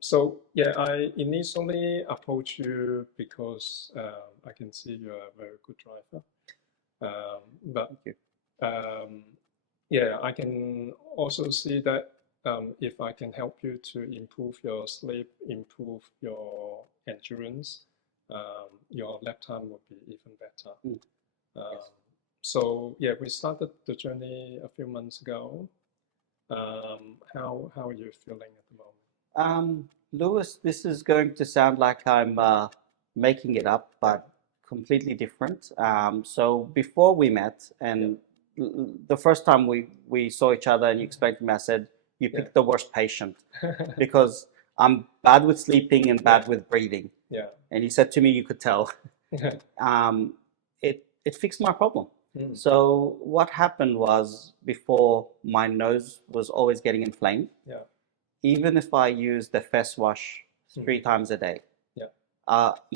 So yeah, I initially approached you because I can see you're a very good driver. But Thank you. um, yeah, I can also see that if I can help you to improve your sleep, improve your endurance, your lap time would be even better. Mm. Um, Yes. so yeah, we started the journey a few months ago. How are you feeling at the moment? Lewis, this is going to sound like I'm making it up, Yeah, but completely different. So before we met, yeah, and the first time we saw each other, and you explained to me, I said, you yeah, picked the worst patient because I'm bad with sleeping and yeah, bad with breathing. yeah, And he said to me, you could tell. yeah. It fixed my problem. Mm, So what happened was before my nose was always getting inflamed. yeah, Even if I used the face wash mm, 3 times a day, yeah,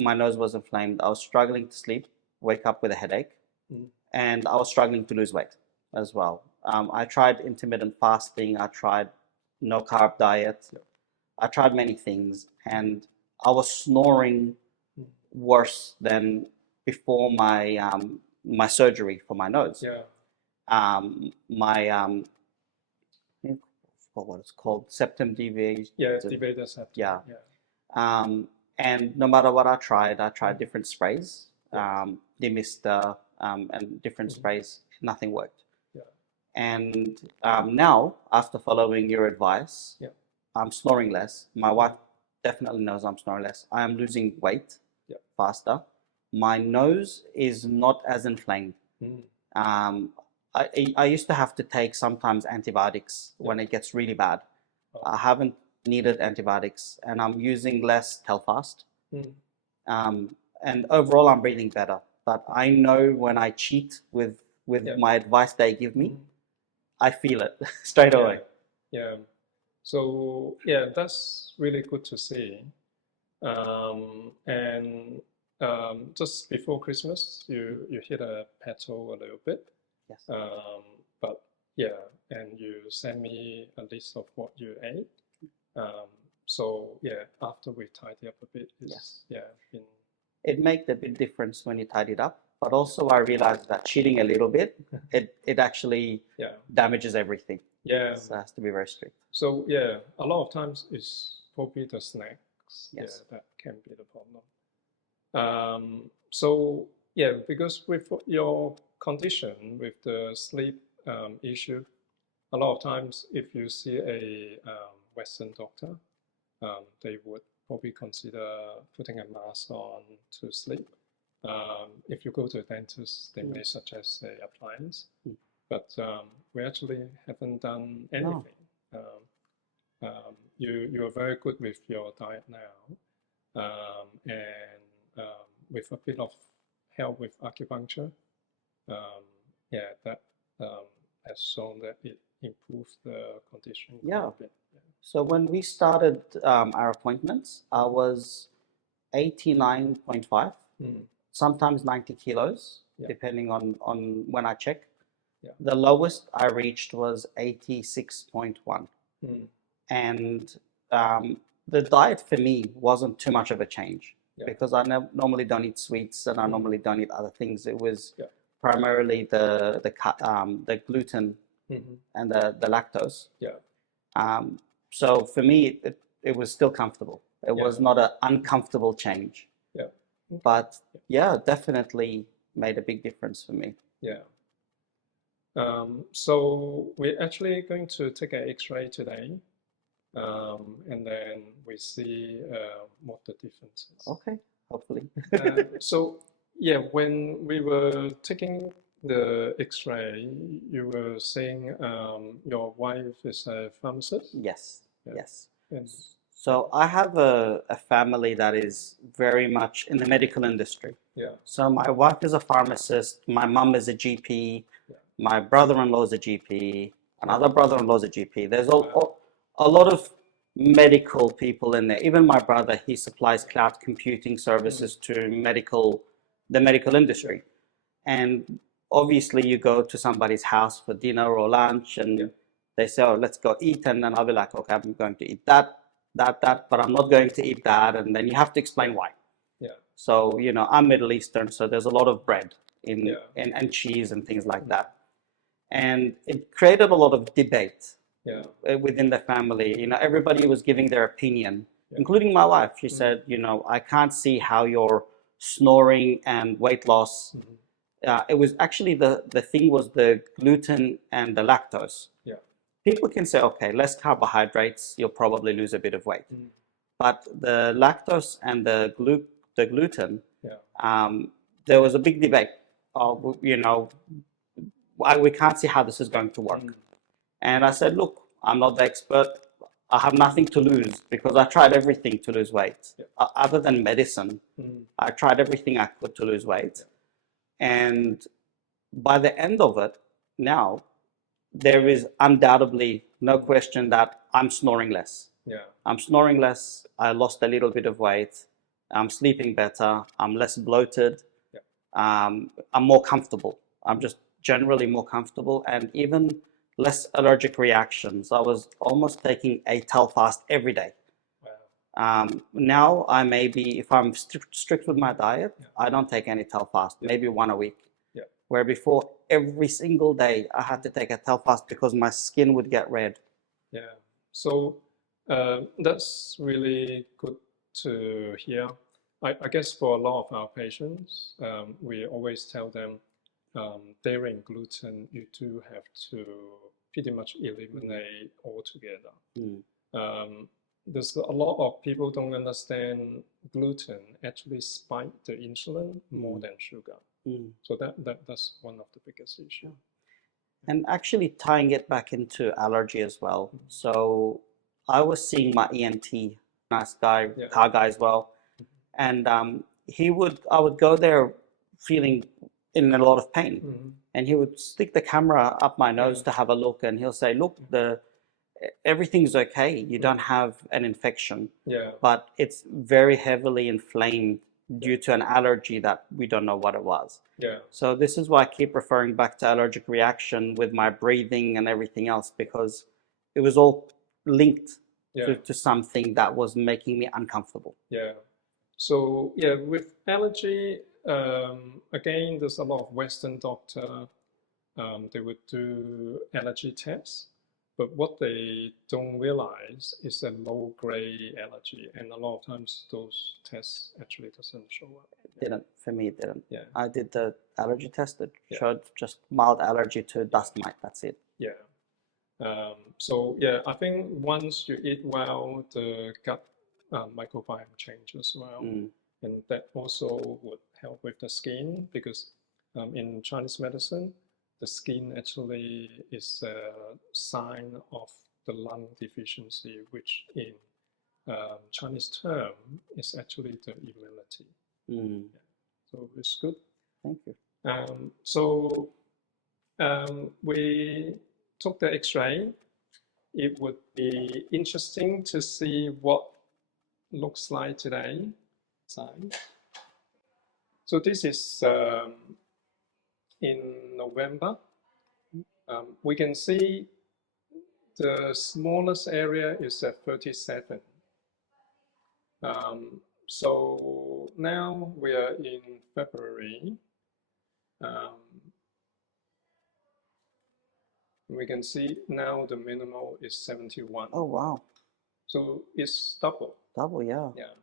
my nose was inflamed. I was struggling to sleep, wake up with a headache, mm, and I was struggling to lose weight as well. I tried intermittent fasting. I tried no carb diet. yeah, I tried many things, mm, and I was snoring mm, worse than before my surgery for my nose. yeah, My I think what it's called, septum deviation. yeah. Debater septum. Yeah. Yeah, Um, and no matter what I tried mm, different sprays, yeah, Demister, and different mm, sprays. Nothing worked. yeah, And now, after following your advice, yeah, I'm snoring less. My wife mm, definitely knows I'm snoring less. I am losing weight yeah, faster. My nose is not as inflamed. mm, Um, I used to have to take sometimes antibiotics yeah. when it gets really bad. Oh, I haven't needed antibiotics, and I'm using less Telfast. mm, Um, and overall, I'm breathing better. But I know when I cheat with yeah, my advice they give me, mm, I feel it straight yeah, away. yeah. So yeah, that's really good to see. And just before Christmas, you hit a plateau a little bit. Yes, But yeah, and you sent me a list of what you ate. Um, so yeah, after we tidy up a bit, yes. it's yeah been It makes a big difference when you tidy it up. But also, I realized that cheating a little bit, it actually yeah damages everything. yeah. So it has to be very strict. So yeah, a lot of times it's probably the snacks. Yeah, Yes. that can be the problem. So yeah, because with your condition, with the sleep issue, a lot of times if you see a Western doctor, they would probably consider putting a mask on to sleep. If you go to a dentist, they Mm. may suggest a appliance, Mm. but we actually haven't done No. anything. You are very good with your diet now, and with a bit of help with acupuncture, um, yeah, that um, has shown that it improves the condition quite Yeah. a bit. So when we started our appointments, I was 89.5, Yeah. Mm, sometimes 90 kilos, yeah, depending on when I check. yeah, The lowest I reached was 86.1. mm, And the diet for me wasn't too much of a change yeah, because I normally don't eat sweets and I mm, normally don't eat other things. It was yeah, primarily the gluten mhm, and the lactose. yeah, Um, so for me, it was still comfortable. It yeah, was not an uncomfortable change, yeah. Okay. but yeah, definitely made a big difference for me. Yeah. So we're actually going to take an X-ray today, and then we see what the difference is. Okay, hopefully. So yeah, when we were taking the X-ray, you were saying your wife is a pharmacist. Yes, Yeah, yes. and yeah, So I have a family that is very much in the medical industry. yeah, So my wife is a pharmacist, my mum is a GP, yeah, my brother-in-law is a GP, yeah. another brother-in-law is a GP. There's Wow. a lot of medical people in there. Even my brother, he supplies Yeah. cloud computing Mm, services to the medical yeah, industry. And obviously you go to somebody's house for dinner or lunch yeah, and they say, oh, let's go eat. And then I'll be like, okay, I'm going to eat that. but I'm not going to eat that. And then you have to explain why. Yeah. So, I'm Middle Eastern, so there's a lot of bread Yeah. and cheese and things like that. And it created a lot of debate Yeah. within the family. Everybody was giving their opinion, Yeah. including my wife. She said, I can't see how your snoring and weight loss. It was actually the thing was the gluten and the lactose. Yeah. People can say, okay, less carbohydrates, you'll probably lose a bit of weight. But the lactose and the gluten, Yeah. there was a big debate. We can't see how this is going to work. And I said, look, I'm not the expert. I have nothing to lose because I tried everything to lose weight. Yeah. Other than medicine, I tried everything I could to lose weight. And by the end of it, now, there is undoubtedly no question that I'm snoring less. Yeah. I'm snoring less. I lost a little bit of weight. I'm sleeping better. I'm less bloated. Yeah. I'm more comfortable. I'm just generally more comfortable and even less allergic reactions. I was almost taking a Telfast every day. Wow. Now I may be, if I'm strict with my diet, I don't take any Telfast, maybe one a week. Yeah. Where before every single day I had to take a Telfast because my skin would get red. Yeah. So that's really good to hear. I guess for a lot of our patients, we always tell them dairy and gluten, you do have to pretty much eliminate altogether. There's a lot of people don't understand gluten actually spike the insulin more than sugar. So that's one of the biggest issues. And actually tying it back into allergy as well. So I was seeing my ENT, nice guy, car guy as well. And I would go there feeling in a lot of pain. And he would stick the camera up my nose to have a look, and he'll say, look, everything's okay. You don't have an infection, but it's very heavily inflamed due to an allergy that we don't know what it was. Yeah. So this is why I keep referring back to allergic reaction with my breathing and everything else, because it was all linked to something that was making me uncomfortable. Yeah. So yeah, with allergy, again, there's a lot of Western doctor. They would do allergy tests, but what they don't realize is a low-grade allergy, and a lot of times those tests actually doesn't show up. For me, it didn't. Yeah. I did the allergy test that showed just mild allergy to dust mite. That's it. Yeah. So yeah, I think once you eat well, the gut microbiome changes well, and that also would help with the skin, because in Chinese medicine, the skin actually is a sign of the lung deficiency, which in Chinese term is actually the immunity. Yeah. So it's good. Thank you. So we took the X-ray. It would be interesting to see what looks like today. So this is in November. We can see the smallest area is at 37. So now we are in February. We can see now the minimal is 71. Oh, wow. So it's double. Double, yeah. Yeah.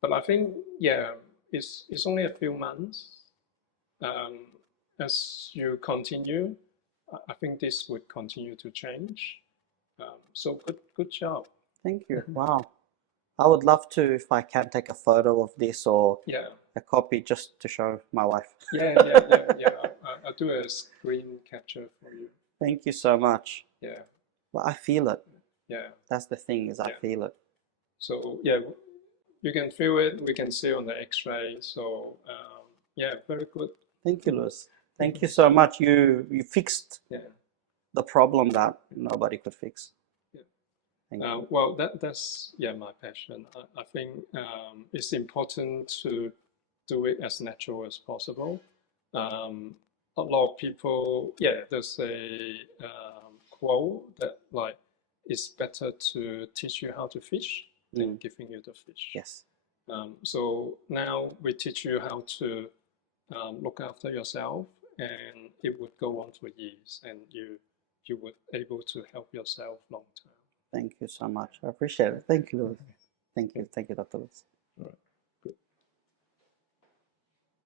But I think, yeah, it's only a few months. As you continue, I think this would continue to change. So good job. Thank you. Wow. I would love to, if I can, take a photo of this or a copy just to show my wife. Yeah. I'll do a screen capture for you. Thank you so much. Yeah. But I feel it. Yeah. That's the thing, is I feel it. So yeah, you can feel it. We can see on the X-ray. So yeah, very good. Thank you, Lewis. Thank you so much. You fixed the problem that nobody could fix. Well, that's my passion. I think it's important to do it as natural as possible. A lot of people, there's a quote that like, it's better to teach you how to fish than giving you the fish. Yes. So now we teach you how to look after yourself, and it would go on for years, and you would able to help yourself long term. Thank you so much. I appreciate it. Thank you, Louis. Thank you, Dr. Lewis. All right.